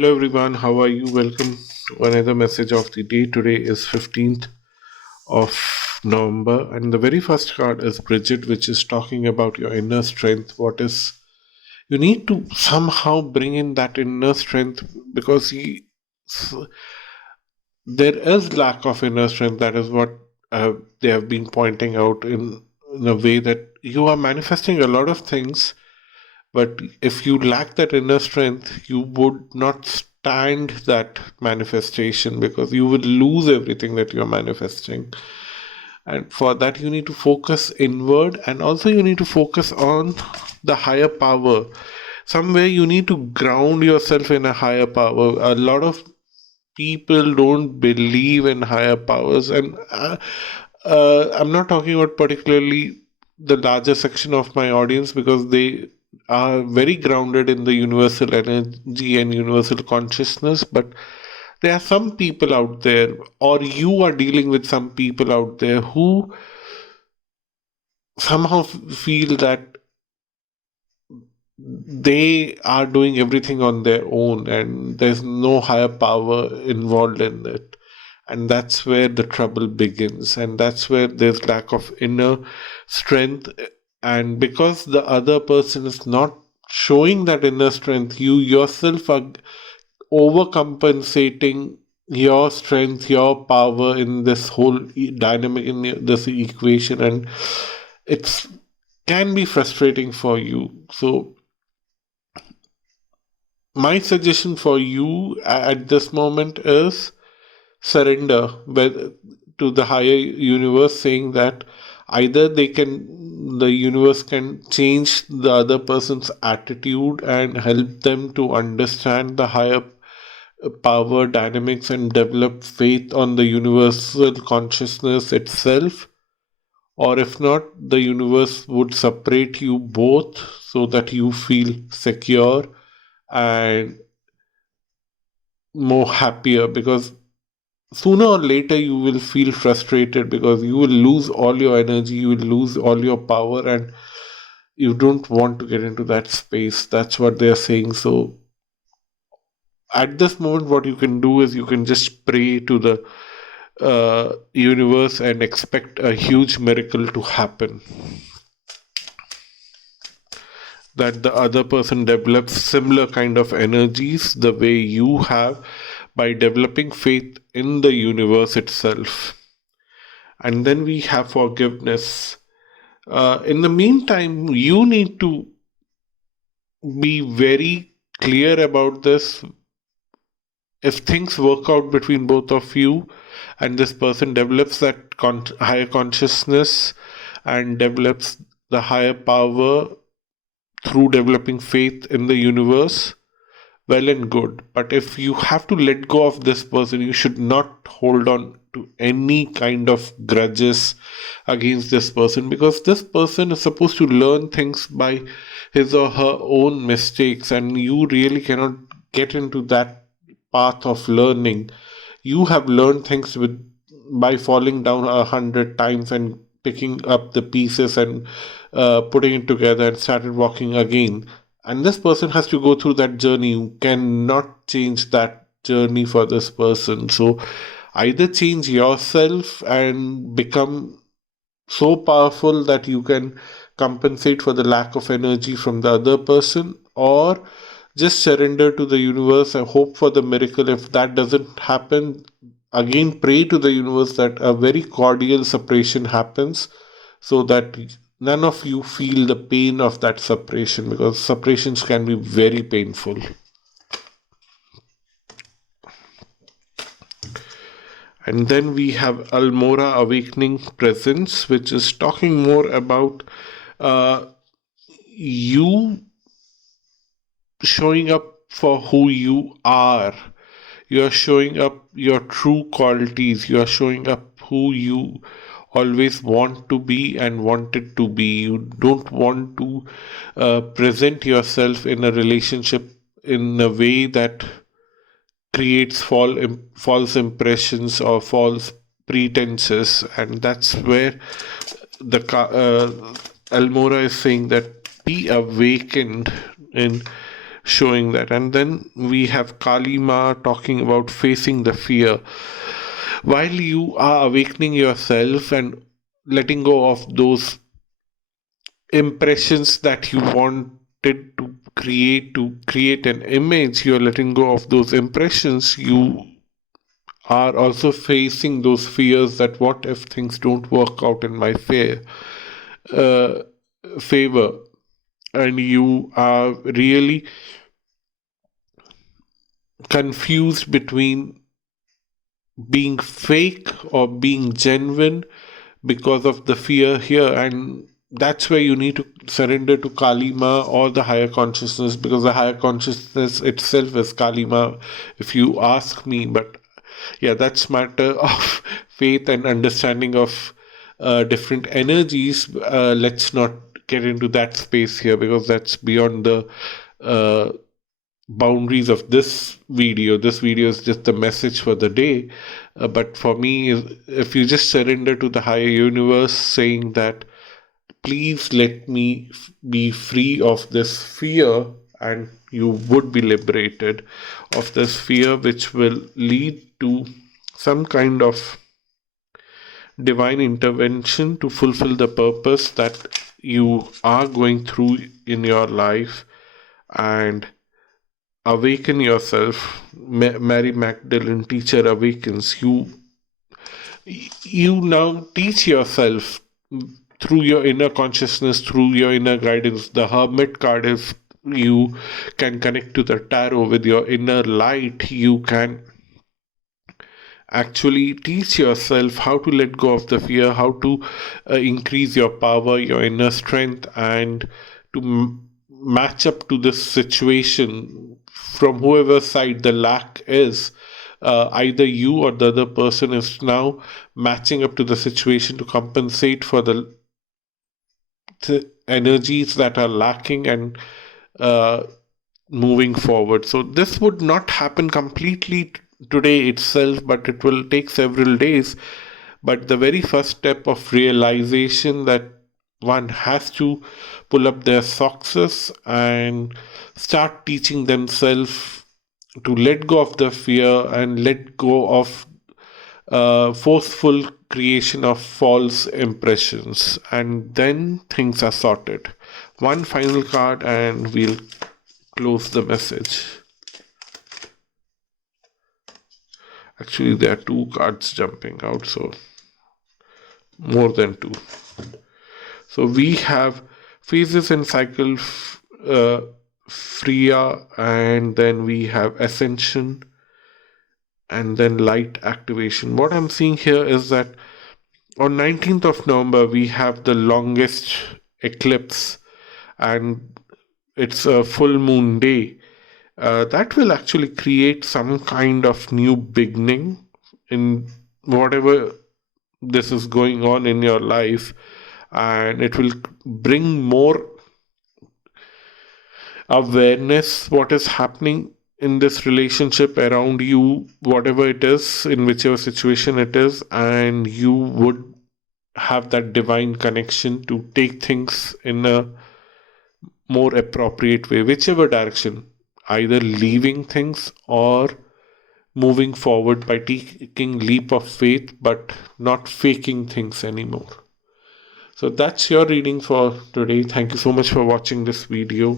Hello everyone, how are you? Welcome to another message of the day. Today is 15th of November, and the very first card is Bridget, which is talking about your inner strength. What is you need to somehow bring in that inner strength because there is lack of inner strength. That is what they have been pointing out in a way that you are manifesting a lot of things, but if you lack that inner strength, you would not stand that manifestation because you will lose everything that you're manifesting. And for that, you need to focus inward, and also you need to focus on the higher power. Somewhere you need to ground yourself in a higher power. A lot of people don't believe in higher powers, and I'm not talking about particularly the larger section of my audience because they are very grounded in the universal energy and universal consciousness, but there are some people out there, or you are dealing with some people out there who somehow feel that they are doing everything on their own and there's no higher power involved in it. And that's where the trouble begins, and that's where there's lack of inner strength. And because the other person is not showing that inner strength, you yourself are overcompensating your strength, your power in this whole dynamic, in this equation, and it's can be frustrating for you. So my suggestion for you at this moment is surrender to the higher universe, saying that either the universe can change the other person's attitude and help them to understand the higher power dynamics and develop faith on the universal consciousness itself, or if not, the universe would separate you both so that you feel secure and more happier, because sooner or later you will feel frustrated because you will lose all your energy, you will lose all your power, and you don't want to get into that space. That's what they're saying. So at this moment, what you can do is you can just pray to the universe and expect a huge miracle to happen, that the other person develops similar kind of energies the way you have, by developing faith in the universe itself. And then we have forgiveness. In the meantime, you need to be very clear about this. If things work out between both of you and this person develops that higher consciousness and develops the higher power through developing faith in the universe, well and good. But if you have to let go of this person, you should not hold on to any kind of grudges against this person, because this person is supposed to learn things by his or her own mistakes, and you really cannot get into that path of learning. You have learned things by falling down 100 times and picking up the pieces and putting it together and started walking again. And this person has to go through that journey. You cannot change that journey for this person. So either change yourself and become so powerful that you can compensate for the lack of energy from the other person, or just surrender to the universe and hope for the miracle. If that doesn't happen, again pray to the universe that a very cordial separation happens, so that none of you feel the pain of that separation, because separations can be very painful. And then we have Almora Awakening Presence, which is talking more about uh, you showing up for who you are. You are showing up your true qualities. You are showing up who you always want to be and wanted to be. You don't want to present yourself in a relationship in a way that creates false impressions or false pretenses. And that's where the Almora is saying that be awakened in showing that. And then we have Kalima talking about facing the fear. While you are awakening yourself and letting go of those impressions that you wanted to create an image, you're letting go of those impressions. You are also facing those fears that what if things don't work out in my uh, favor, and you are really confused between being fake or being genuine because of the fear here. And that's where you need to surrender to Kalima or the higher consciousness, because the higher consciousness itself is Kalima, if you ask me. But yeah, that's matter of faith and understanding of different energies. Let's not get into that space here, because that's beyond the uh, boundaries of this video. This video is just the message for the day. But for me, if you just surrender to the higher universe, saying that please let me be free of this fear, and you would be liberated of this fear, which will lead to some kind of divine intervention to fulfill the purpose that you are going through in your life, and awaken yourself. Mary Magdalene, teacher awakens you. You now teach yourself through your inner consciousness, through your inner guidance. The Hermit card, if you can connect to the tarot with your inner light, you can actually teach yourself how to let go of the fear, how to increase your power, your inner strength, and to match up to this situation from whoever side the lack is. Either you or the other person is now matching up to the situation to compensate for the energies that are lacking, and uh, moving forward. So this would not happen completely today itself, but it will take several days. But the very first step of realization that one has to pull up their socks and start teaching themselves to let go of the fear and let go of forceful creation of false impressions, and then things are sorted. One final card and we'll close the message. Actually, there are two cards jumping out, so more than two. So we have phases and cycle, Freya, and then we have ascension, and then light activation. What I'm seeing here is that on 19th of November we have the longest eclipse, and it's a full moon day. That will actually create some kind of new beginning in whatever this is going on in your life, and it will bring more awareness what is happening in this relationship around you, whatever it is, in whichever situation it is, and you would have that divine connection to take things in a more appropriate way, whichever direction, either leaving things or moving forward by taking leap of faith, but not faking things anymore. So that's your reading for today. Thank you so much for watching this video.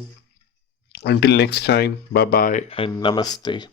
Until next time, bye bye and namaste.